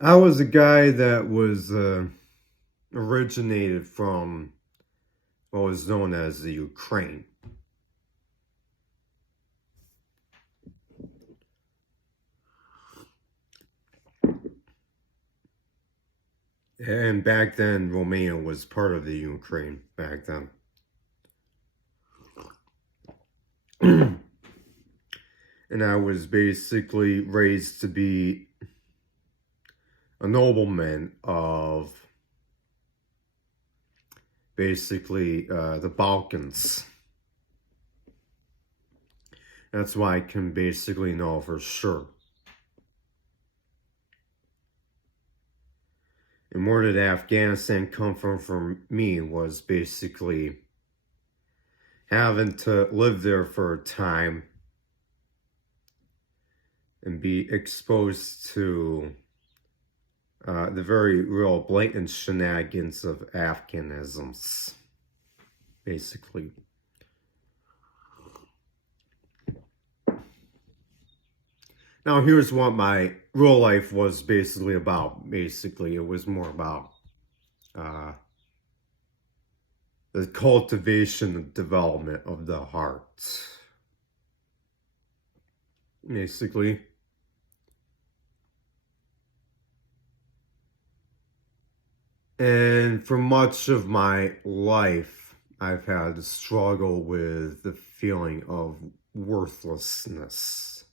I was a guy that was originated from what was known as the Ukraine. And back then, Romania was part of the Ukraine back then. And I was basically raised to be a nobleman of basically the Balkans. That's why I can basically know for sure. And where did Afghanistan come from for me was basically having to live there for a time and be exposed to the very real blatant shenanigans of Afghanisms, basically. Now, here's what my real life was basically about. Basically, it was more about uh, the cultivation and development of the heart. Basically. And for much of my life, I've had to struggle with the feeling of worthlessness.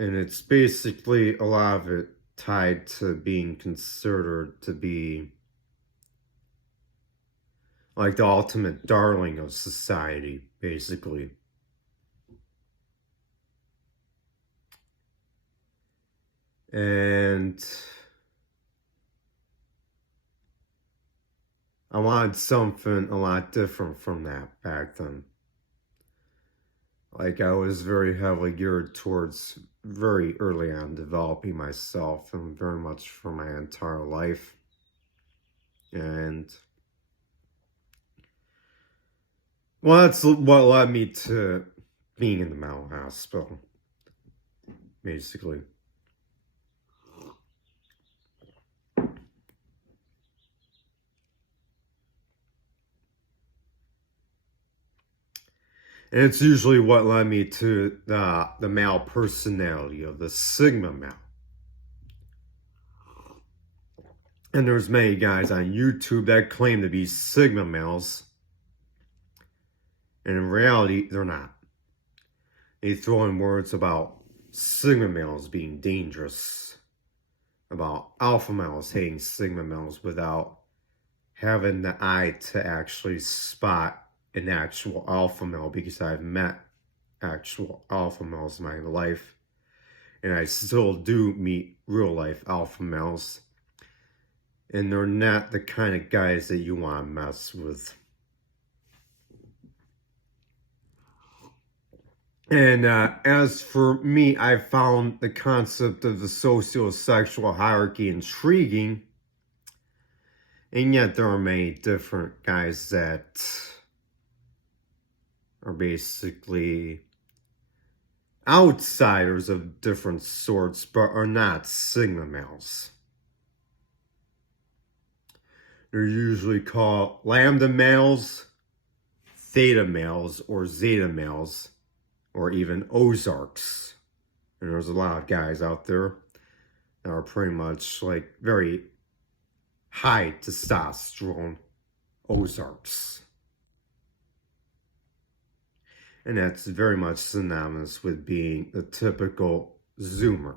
And it's basically a lot of it tied to being considered to be like the ultimate darling of society, basically. And I wanted something a lot different from that back then. Like, I was very heavily geared towards very early on developing myself and very much for my entire life. And well, that's what led me to being in the mental hospital, basically. And it's usually what led me to the male personality of the Sigma male. And there's many guys on YouTube that claim to be Sigma males. And in reality, they're not. They throw in words about Sigma males being dangerous, about alpha males hating Sigma males without having the eye to actually spot an actual alpha male, because I've met actual alpha males in my life, and I still do meet real life alpha males, and they're not the kind of guys that you want to mess with. And as for me, I found the concept of the sociosexual hierarchy intriguing, and yet there are many different guys that are basically outsiders of different sorts, but are not Sigma males. They're usually called lambda males, theta males, or zeta males, or even ozarks. And there's a lot of guys out there that are pretty much like very high testosterone ozarks. And that's very much synonymous with being the typical Zoomer.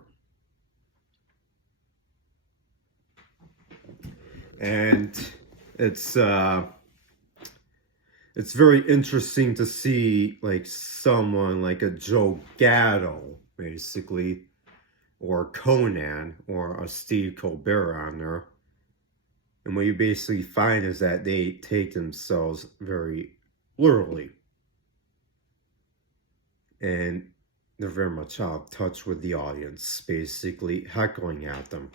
And it's very interesting to see like someone like a Joe Gatto, basically, or Conan, or a Steve Colbert on there. And what you basically find is that they take themselves very literally. And they're very much out of touch with the audience, basically heckling at them.